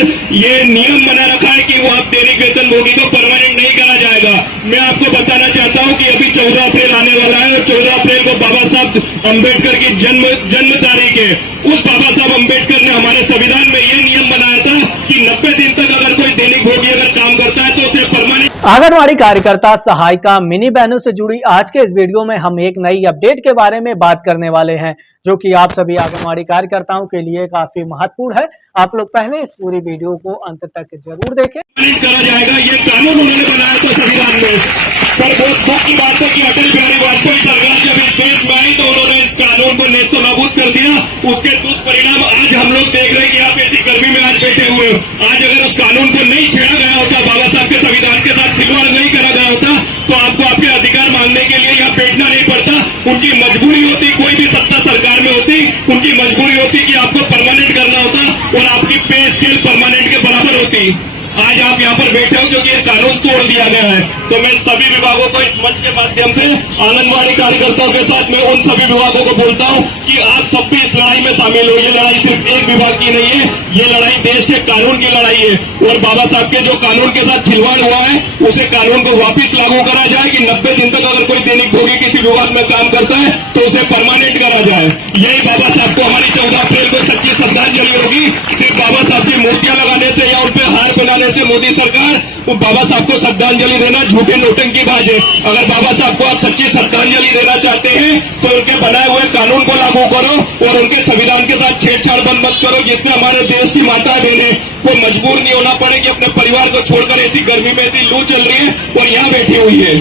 पर ये नियम बना रखा है कि वो आप दैनिक वेतनभोगी को परमानेंट नहीं करा जाएगा। मैं आपको बताना चाहता हूं कि अभी 14 अप्रैल आने वाला है और 14 अप्रैल को बाबा साहब अम्बेडकर की जन्म तारीख है। उस बाबा साहब अम्बेडकर ने हमारे संविधान में ये नियम बनाया था कि 90 दिन तक अगर कोई दैनिक भोगी अगर काम करता है तो उसे परमानेंट। आंगनवाड़ी कार्यकर्ता सहायिका मिनी बहनों से जुड़ी आज के इस वीडियो में हम एक नई अपडेट के बारे में बात करने वाले हैं, जो कि आप सभी आंगनवाड़ी कार्यकर्ताओं के लिए काफी महत्वपूर्ण है। आप लोग पहले इस पूरी वीडियो को अंत तक जरूर देखें। करा जाएगा, ये कानून उन्होंने बनाया था संविधान में, पर बहुत दुख की बात है कि अटल बिहारी वाजपेयी सरकार जब इस देश में आई तो उन्होंने इस कानून को नेस्तनाबूद कर दिया। उसके दुष्परिणाम आज हम लोग देख रहे हैं कि आप ऐसी गर्मी में आज बैठे हुए हो। आज अगर उस कानून को नहीं छेड़ा गया होता, बाबा साहब के संविधान के साथ खिलवाड़ नहीं करा गया होता, तो आपको आपके अधिकार मांगने के लिए यहाँ बैठना नहीं पड़ता। उनकी मजबूरी होती, कोई भी सत्ता सरकार में होती, उनकी मजबूरी होती कि आपको परमानेंट करना होता और आपकी पे स्केल परमानेंट के बराबर होती। आज आप यहाँ पर बैठे हो क्योंकि ये कानून तोड़ दिया गया है। तो मैं सभी विभागों को इस मंच के माध्यम से आंगनबाड़ी कार्यकर्ताओं के साथ मैं उन सभी विभागों को बोलता हूँ कि आप सब भी इस लड़ाई में शामिल हो। ये लड़ाई सिर्फ एक विभाग की नहीं है, ये लड़ाई देश के कानून की लड़ाई है। और बाबा साहब के जो कानून के साथ खिलवाड़ हुआ है उसे कानून को वापिस लागू करा जाए कि 90 दिन तक अगर कोई दैनिक भोगी किसी विभाग में काम करता है तो उसे परमानेंट करा जाए। यही बाबा साहब को हमारी 14 अप्रैल को सच्ची श्रद्धांजलि होगी। सिर्फ बाबा साहब की मूर्तियां लगाने से या उन पर हार बनाने से मोदी सरकार बाबा साहब को श्रद्धांजलि देना झूठे नोटंकीबाज है। अगर बाबा साहब को आप सच्ची श्रद्धांजलि देना चाहते हैं तो उनके बनाए हुए कानून को लागू करो और उनके संविधान के साथ छेड़छाड़ बंद मत करो, जिससे हमारे देश की माता बहनें को मजबूर नहीं होना पड़े कि अपने परिवार को छोड़कर ऐसी गर्मी में ऐसी लू चल रही है और यहाँ बैठी हुई है।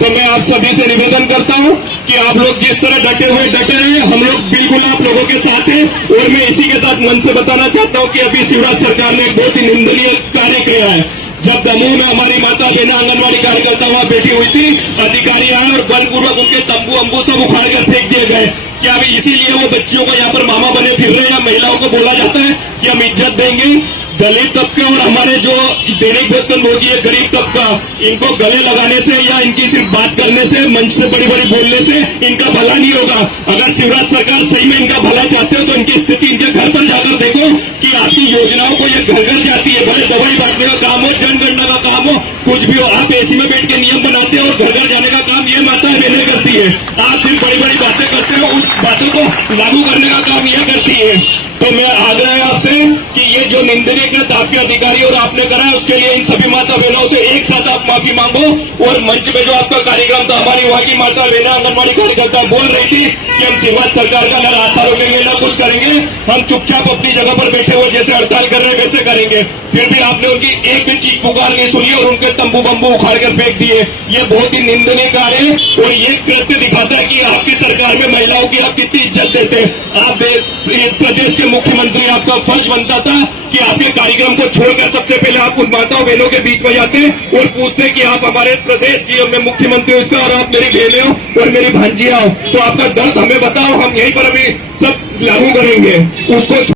तो मैं आप सभी से निवेदन करता हूँ कि आप लोग जिस तरह डटे रहे, हम लोग बिल्कुल आप लोगों के साथ हैं। और मैं इसी के साथ मन से बताना चाहता हूँ कि अभी शिवराज सरकार ने एक बहुत ही निंदनीय कार्य किया है। जब दमोह में हमारी माता बहनें आंगनबाड़ी कार्यकर्ता वहां बैठी हुई थी, अधिकारी आए और बलपूर्वक उनके तंबू अम्बू सब उखाड़ कर फेंक दिए गए। क्या अभी इसीलिए वो बच्चियों को यहाँ पर मामा बने फिर रहे, या महिलाओं को बोला जाता है कि हम इज्जत देंगे? दलित तबके और हमारे जो दैनिक वेतनभोगी है गरीब तबका, इनको गले लगाने से या इनकी सिर्फ बात करने से, मंच से बड़ी बड़ी बोलने से इनका भला नहीं होगा। अगर शिवराज सरकार सही में इनका भला चाहते हो तो इनकी स्थिति इनके घर पर जाकर देखो कि आपकी योजनाओं को ये घर घर जाती है। भले दवाई बांटने का काम हो, जनगणना का काम हो, कुछ भी हो, आप एसी में बैठ के नियम बनाते हो और घर घर जाने का काम ये माता बहनें करती है। आप सिर्फ बड़ी बड़ी बातें करते हो, उस बातों को लागू करने का काम यह करती है। तो मैं आग्रह है आपसे कि ये जो निंदनीय कृत आपके अधिकारी और आपने करा है उसके लिए इन सभी माता बहनों से एक साथ आप माफी मांगो। और मंच में जो आपका कार्यक्रम था, हमारी वहां की माता बहनें आंगनबाड़ी कार्यकर्ता बोल रही थी कि हम शिवराज सरकार का न रास्ता रोकेंगे न कुछ करेंगे, हम चुपचाप अपनी जगह पर बैठे हुए जैसे हड़ताल कर रहे हैं वैसे करेंगे। फिर भी आपने उनकी एक भी चीख पुकार नहीं सुनी और उनके तंबू बम्बू उखाड़ कर फेंक दिए। ये बहुत ही निंदनीय कार्य है और ये कृत्य दिखाता है कि आपकी सरकार में महिलाओं की आप कितनी इज्जत देते हैं। आप इस प्रदेश के मुख्यमंत्री, आपका फर्ज बनता था कि आपके कार्यक्रम को छोड़कर सबसे पहले आप उन माताओं बहनों के बीच में जाते और पूछते कि आप हमारे प्रदेश की, मैं मुख्यमंत्री हूं इसका और आप मेरी बहनें हो और मेरी भांजियां हो, तो आपका दर्द हमें बताओ, हम यहीं पर अभी सब लागू करेंगे उसको।